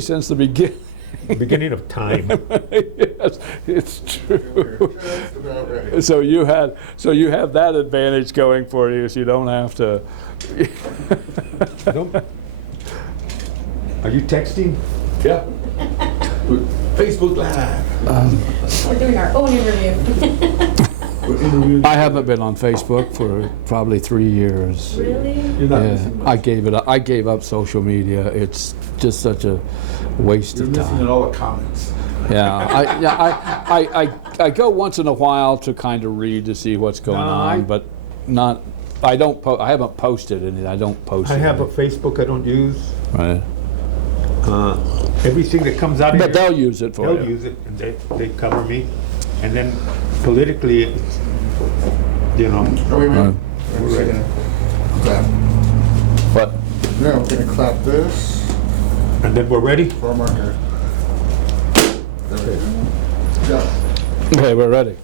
since the beginning. beginning of time. Yes, it's true. Just about ready. So you have that advantage going for you, so you don't have to. Don't- Are you texting? Yeah. Facebook Live. We're doing our own interview. We're interviewing. I haven't been on Facebook for probably 3 years. Really? You're not Yeah, missing much. I gave it. I gave up social media. It's just such a waste You're of missing time. all the comments. I go once in a while to kind of read to see what's going No, on, but not. I don't. I haven't posted anything. I don't post. I have a anything. Facebook I don't use. Right. Everything that comes out of But here, they'll use it for they'll you. use it, and they cover me. And then politically, it's, you know, Oh, wait a minute. Right. I'm just gonna clap. But Now we're gonna clap this and then we're ready. for our marker. There we go. Yeah. okay, we're ready.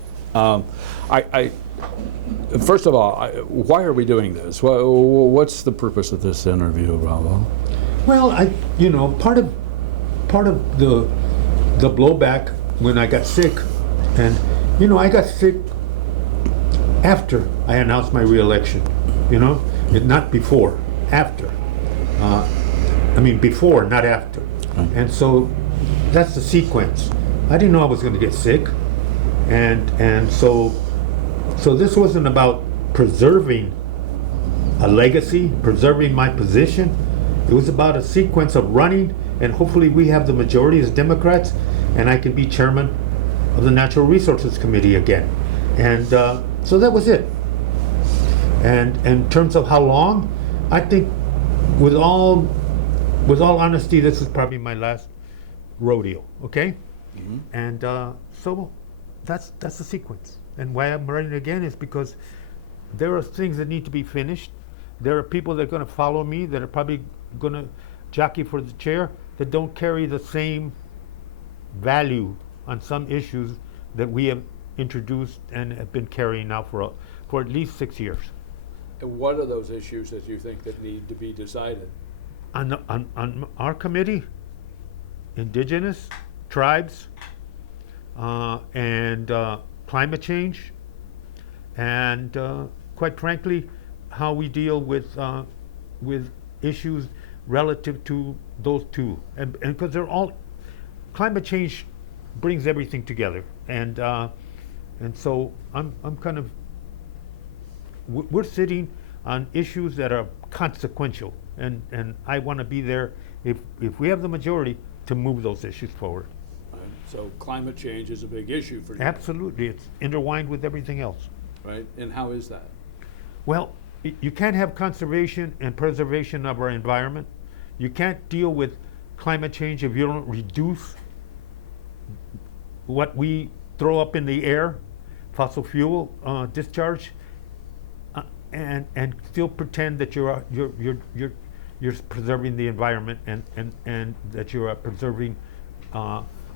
First of all, why are we doing this? What's the purpose of this interview, Raul? Well, part of the blowback when I got sick, and I got sick after I announced my reelection. Not before, after. Before, not after. Right. And so that's the sequence. I didn't know I was going to get sick, and so this wasn't about preserving a legacy, preserving my position. It was about a sequence of running, and hopefully we have the majority as Democrats, and I can be chairman of the Natural Resources Committee again. And so that was it. And in terms of how long, I think with all honesty, this is probably my last rodeo, okay? Mm-hmm. And so that's the sequence. And why I'm running again is because there are things that need to be finished. There are people that are going to follow me that are probably going to jockey for the chair that don't carry the same value on some issues that we have introduced and have been carrying out for at least 6 years. And what are those issues that you think that need to be decided? On our committee, indigenous tribes and climate change, and quite frankly, how we deal with issues relative to those two, and because they're all, climate change brings everything together, and so I'm kind of, we're sitting on issues that are consequential, and I want to be there if we have the majority to move those issues forward. Right? So climate change is a big issue for you. Absolutely, it's intertwined with everything else. Right? And how is that? Well, you can't have conservation and preservation of our environment. You can't deal with climate change if you don't reduce what we throw up in the air, fossil fuel discharge, and still pretend that you're preserving the environment and that you are preserving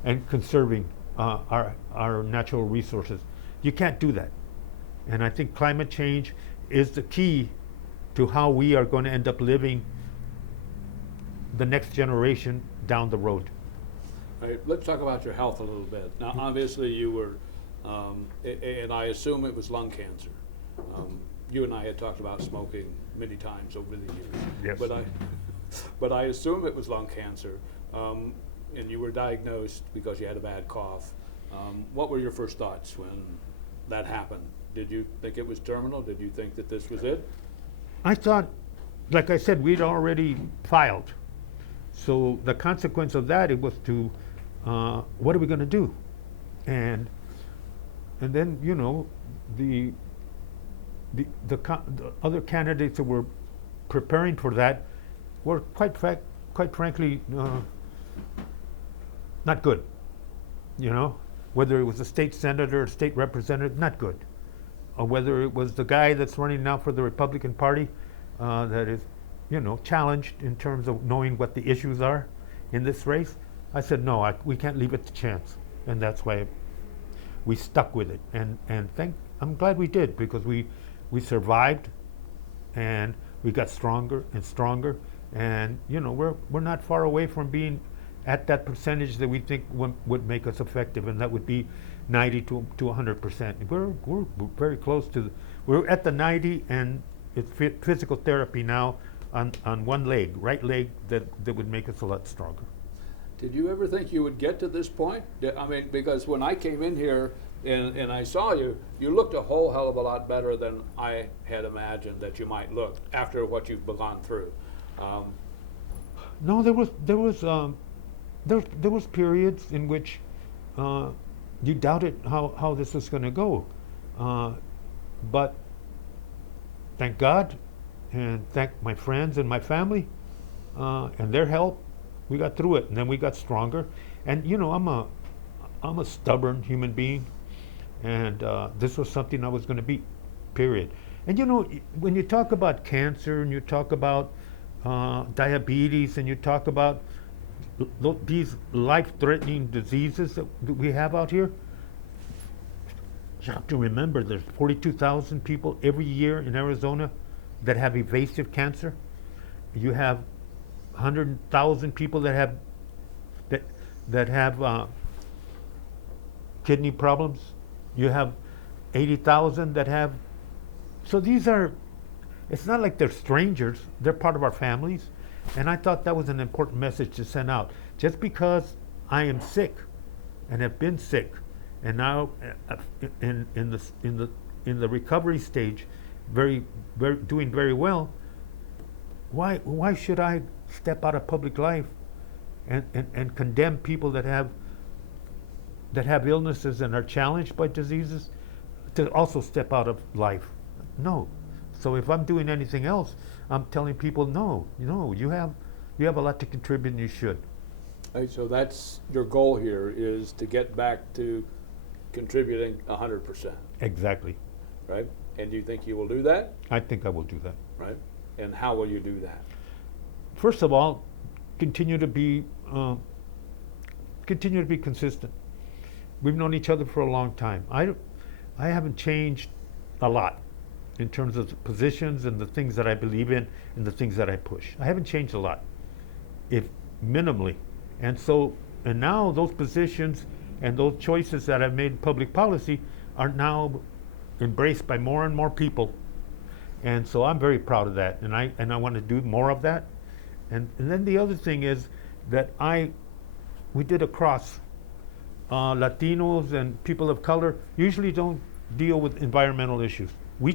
and conserving our natural resources. You can't do that. And I think climate change is the key to how we are going to end up living the next generation down the road. Right, let's talk about your health a little bit. Now, obviously, you were, and I assume it was lung cancer. You and I had talked about smoking many times over the years. Yes. But I assume it was lung cancer, and you were diagnosed because you had a bad cough. What were your first thoughts when that happened? Did you think it was terminal? Did you think that this was it? I thought, like I said, we'd already filed. So the consequence of that, it was to, what are we going to do? And then, the other candidates that were preparing for that were quite frankly not good. Whether it was a state senator or state representative, not good. Or whether it was the guy that's running now for the Republican Party that is, challenged in terms of knowing what the issues are in this race. I said, no, we can't leave it to chance. And that's why we stuck with it. And I'm glad we did, because we survived, and we got stronger and stronger. And, we're not far away from being at that percentage that we think would make us effective, and that would be 90 to 100%. We're very close to, we're at the 90, and it's physical therapy now on one leg, right leg, that would make us a lot stronger. Did you ever think you would get to this point? I mean, because when I came in here and I saw you, you looked a whole hell of a lot better than I had imagined that you might look after what you've gone through. No, there was periods in which you doubted how this was going to go, but thank God, and thank my friends and my family and their help, we got through it, and then we got stronger. And you know, I'm a stubborn human being, and this was something I was going to beat, period. And you know, when you talk about cancer and you talk about diabetes and you talk about these life-threatening diseases that we have out here, you have to remember there's 42,000 people every year in Arizona that have evasive cancer. You have 100,000 people that have kidney problems. You have 80,000 that have. So these are. It's not like they're strangers. They're part of our families, and I thought that was an important message to send out. Just because I am sick, and have been sick, and now in the recovery stage, very doing very well. Why should I step out of public life and condemn people that have illnesses and are challenged by diseases to also step out of life? No. So if I'm doing anything else, I'm telling people, no, you have a lot to contribute, and you should. Right, so that's your goal here, is to get back to contributing 100%. Exactly. Right? And do you think you will do that? I think I will do that. Right? And how will you do that? First of all, continue to be consistent. We've known each other for a long time. I haven't changed a lot in terms of the positions and the things that I believe in and the things that I push. I haven't changed a lot, if minimally. And now those positions and those choices that I've made in public policy are now embraced by more and more people. And so I'm very proud of that, and I want to do more of that. And then the other thing is that we did across Latinos and people of color usually don't deal with environmental issues. We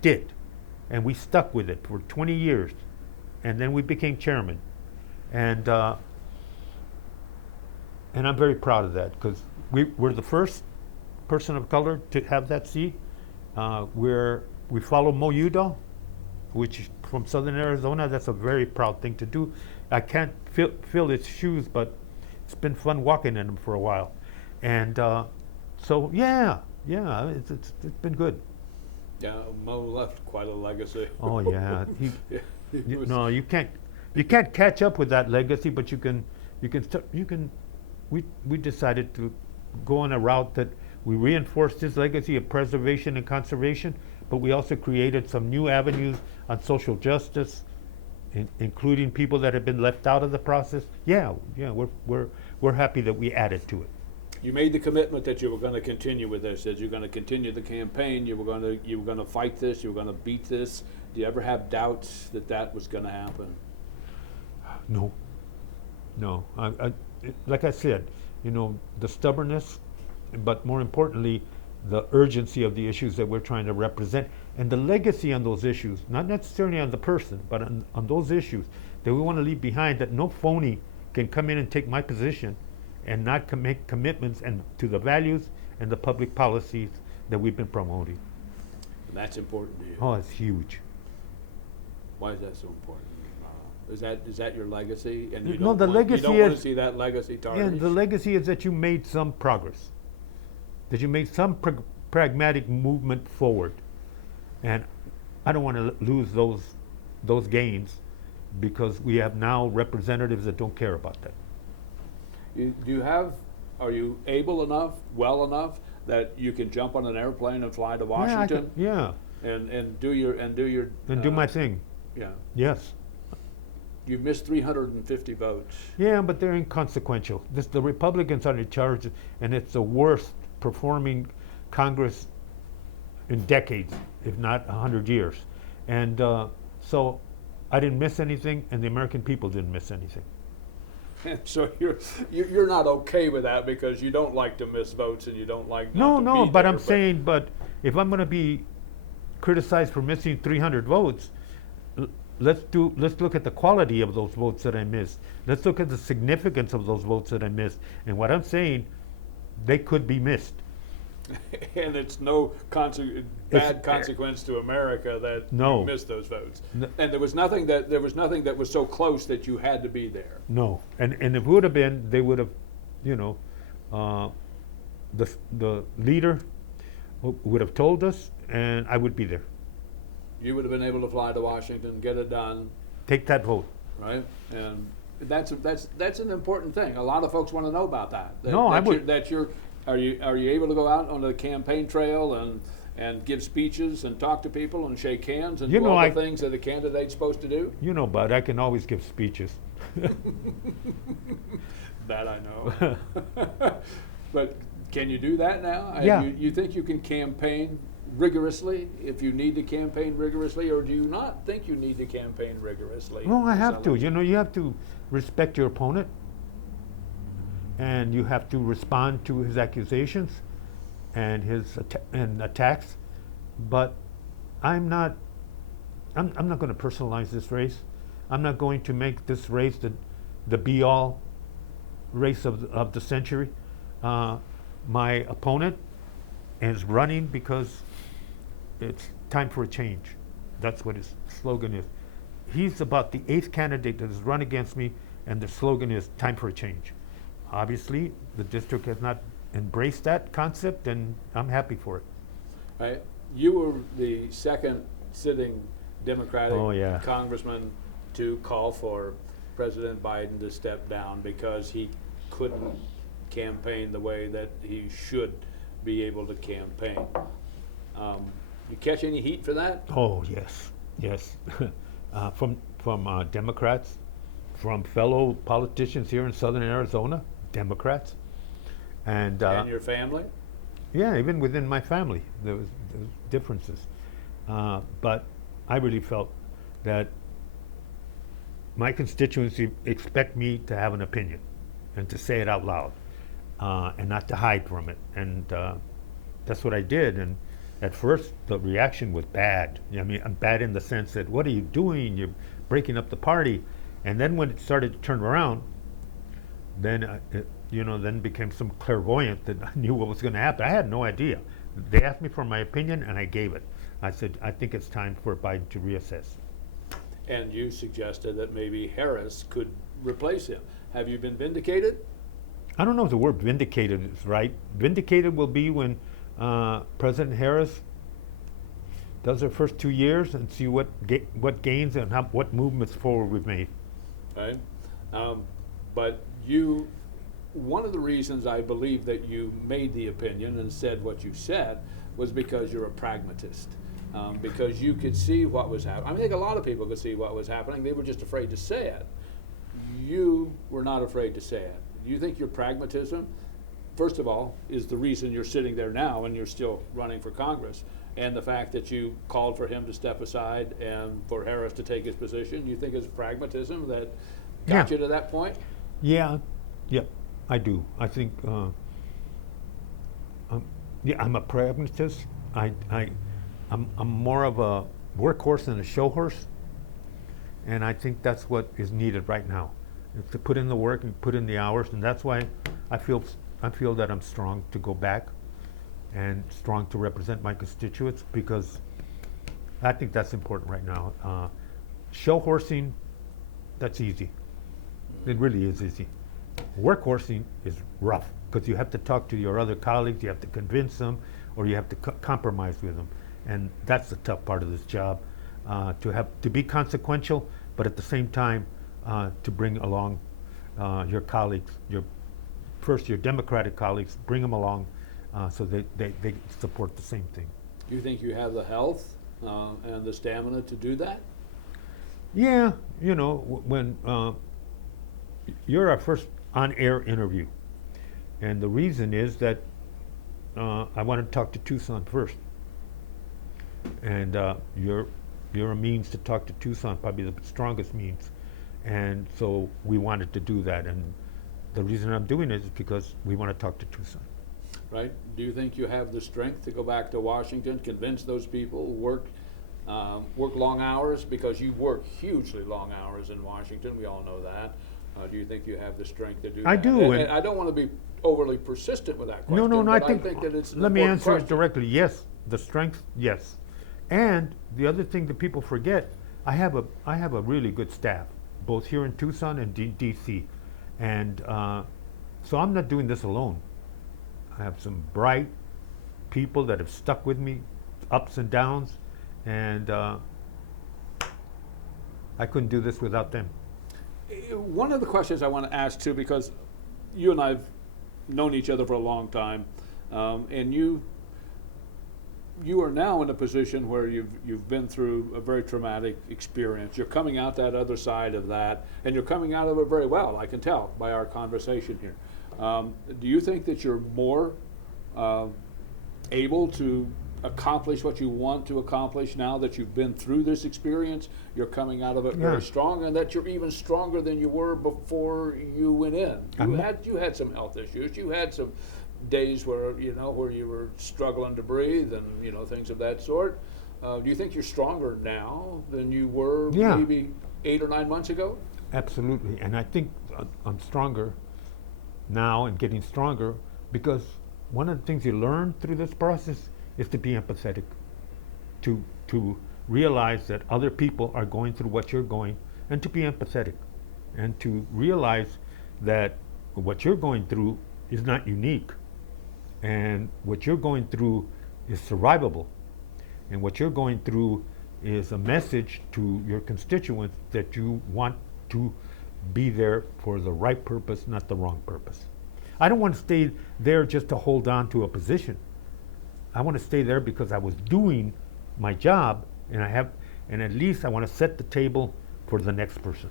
did, and we stuck with it for 20 years, and then we became chairman, and I'm very proud of that, because we're the first person of color to have that seat. We follow Mo Udall, which is from Southern Arizona. That's a very proud thing to do. I can't fill its shoes, but it's been fun walking in them for a while, and so it's been good. Yeah, Mo left quite a legacy. Oh yeah, no, you can't catch up with that legacy, but you can. We decided to go on a route that we reinforced his legacy of preservation and conservation, but we also created some new avenues on social justice, including people that have been left out of the process. Yeah, we're happy that we added to it. You made the commitment that you were going to continue with this, that you're going to continue the campaign, you were going to fight this, you were going to beat this. Do you ever have doubts that was going to happen? No. Like I said, the stubbornness, but more importantly, the urgency of the issues that we're trying to represent, and the legacy on those issues, not necessarily on the person, but on those issues that we want to leave behind, that no phony can come in and take my position and not make commitments and to the values and the public policies that we've been promoting. And that's important to you. Oh, it's huge. Why is that so important? Is that your legacy? And you No, don't the want, legacy you don't want is- to see that legacy tarnished? And the legacy is that you made some progress, that you made some pragmatic movement forward, and I don't want to lose those gains, because we have now representatives that don't care about that. Are you able enough, well enough, that you can jump on an airplane and fly to Washington? Yeah, And do your and do my thing. Yeah. Yes. you missed 350 votes. Yeah, but they're inconsequential. The Republicans are in charge, and it's the worst performing Congress in decades, if not 100 years. And so I didn't miss anything, and the American people didn't miss anything. So you're not okay with that because you don't like to miss votes and you don't like No, not to no, be but there, I'm saying, but if I'm going to be criticized for missing 300 votes, let's look at the quality of those votes that I missed. Let's look at the significance of those votes that I missed. And what I'm saying, they could be missed. and it's no bad consequence to America that No. you missed those votes. No. And there was nothing that was so close that you had to be there. No, and if it would have been, they would have, you know, the leader would have told us, and I would be there. You would have been able to fly to Washington, get it done, Take that vote. right? And that's an important thing. A lot of folks want to know about that. No, I would- Are you able to go out on the campaign trail and give speeches and talk to people and shake hands and You do know, all the things that a candidate's supposed to do? You know, Bud, I can always give speeches. That I know. But can you do that now? Yeah. You think you can campaign rigorously if you need to campaign rigorously, or do you not think you need to campaign rigorously? No, I in this have to. election? You know, you have to respect your opponent, and you have to respond to his accusations and his attacks. But I'm not going to personalize this race. I'm not going to make this race the be-all race of the century. My opponent is running because it's time for a change. That's what his slogan is. He's about the 8th candidate that has run against me, and the slogan is time for a change. Obviously, the district has not embraced that concept, and I'm happy for it. Right? You were the second sitting Democratic Oh, yeah. congressman to call for President Biden to step down because he couldn't campaign the way that he should be able to campaign. You catch any heat for that? Oh, yes, yes. From Democrats, from fellow politicians here in Southern Arizona, Democrats, and your family? yeah, even within my family, there was differences. But I really felt that my constituency expect me to have an opinion and to say it out loud, and not to hide from it. And that's what I did. And at first, the reaction was bad. I mean, bad in the sense that, what are you doing? You're breaking up the party. And then when it started to turn around, then then became some clairvoyant that I knew what was going to happen. I had no idea. They asked me for my opinion, and I gave it. I said, I think it's time for Biden to reassess. And you suggested that maybe Harris could replace him. Have you been vindicated? I don't know if the word vindicated is right. Vindicated will be when President Harris does her first 2 years and see what gains and what movements forward we've made. Right? But one of the reasons I believe that you made the opinion and said what you said was because you're a pragmatist. Because you could see what was happening. I think a lot of people could see what was happening. They were just afraid to say it. You were not afraid to say it. You think your pragmatism, first of all, is the reason you're sitting there now and you're still running for Congress. And the fact that you called for him to step aside and for Harris to take his position, you think it's pragmatism that got you to that point? Yeah, I do. I think, I'm a pragmatist. I'm more of a workhorse than a show horse, and I think that's what is needed right now, is to put in the work and put in the hours, and that's why I feel that I'm strong to go back and strong to represent my constituents, because I think that's important right now. Show horsing, that's easy. It really is easy. Workhorsing is rough, because you have to talk to your other colleagues, you have to convince them, or you have to compromise with them. And that's the tough part of this job, to be consequential, but at the same time to bring along your colleagues, your Democratic colleagues, bring them along so they support the same thing. Do you think you have the health and the stamina to do that? Yeah, you know, when you're our first on-air interview, and the reason is that I want to talk to Tucson first, and you're a means to talk to Tucson, probably the strongest means, and so we wanted to do that, and the reason I'm doing it is because we want to talk to Tucson. Right? Do you think you have the strength to go back to Washington, convince those people, work long hours? Because you work hugely long hours in Washington, we all know that. Do you think you have the strength to do that? I do, And and I don't want to be overly persistent with that question, No, but I think that it's an let me important answer it question. directly. Yes, the strength, yes. And the other thing that people forget, I have a really good staff, both here in Tucson and DC. And so I'm not doing this alone. I have some bright people that have stuck with me, ups and downs, and I couldn't do this without them. One of the questions I want to ask too, because you and I've known each other for a long time, and you are now in a position where you've been through a very traumatic experience. You're coming out that other side of that, and you're coming out of it very well. I can tell by our conversation here. Do you think that you're more able to accomplish what you want to accomplish now that you've been through this experience? You're coming out of it Yeah. very strong, and that you're even stronger than you were before you went in. You had some health issues. You had some days where you were struggling to breathe and things of that sort. Do you think you're stronger now than you were Yeah. maybe 8 or 9 months ago? Absolutely, and I think I'm stronger now and getting stronger because one of the things you learn through this process is to be empathetic, to realize that other people are going through what you're going, and to be empathetic, and to realize that what you're going through is not unique, and what you're going through is survivable, and what you're going through is a message to your constituents that you want to be there for the right purpose, not the wrong purpose. I don't want to stay there just to hold on to a position. I want to stay there because I was doing my job, and at least I want to set the table for the next person.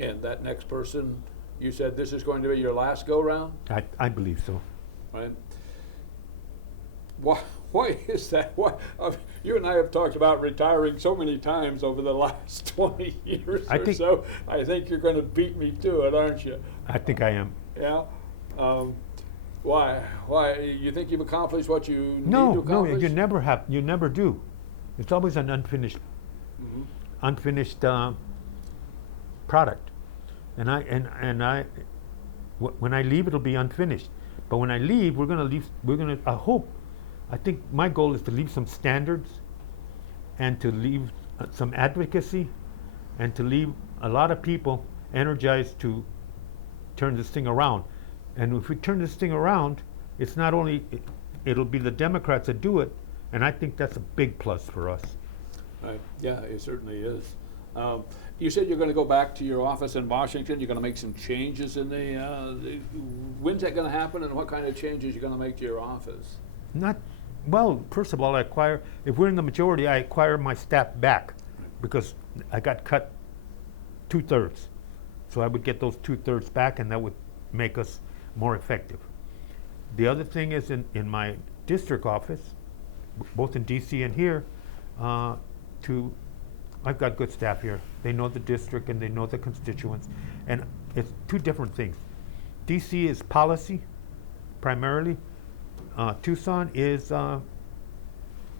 And that next person, you said this is going to be your last go-round, I believe so. right? Why is that? Why? You and I have talked about retiring so many times over the last 20 years or so. I think you're going to beat me to it, aren't you? I think I am. Yeah. Why? You think you've accomplished what you need to No, accomplish? you never do. It's always an unfinished product. And when I leave, it'll be unfinished. But when I leave, I think my goal is to leave some standards and to leave some advocacy and to leave a lot of people energized to turn this thing around. And if we turn this thing around, it's not only, it'll be the Democrats that do it, and I think that's a big plus for us. Right. Yeah, it certainly is. You said you're going to go back to your office in Washington. You're going to make some changes in when's that going to happen, and what kind of changes you're going to make to your office? First of all, if we're in the majority, I acquire my staff back because I got cut 2/3. So I would get those 2/3 back, and that would make us more effective. The other thing is in my district office, both in DC and here, I've got good staff here. They know the district and they know the constituents. And it's two different things. DC is policy, primarily. Tucson is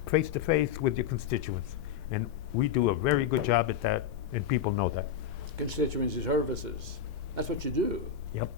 face-to-face with your constituents. And we do a very good job at that, and people know that. Constituency services. That's what you do. Yep.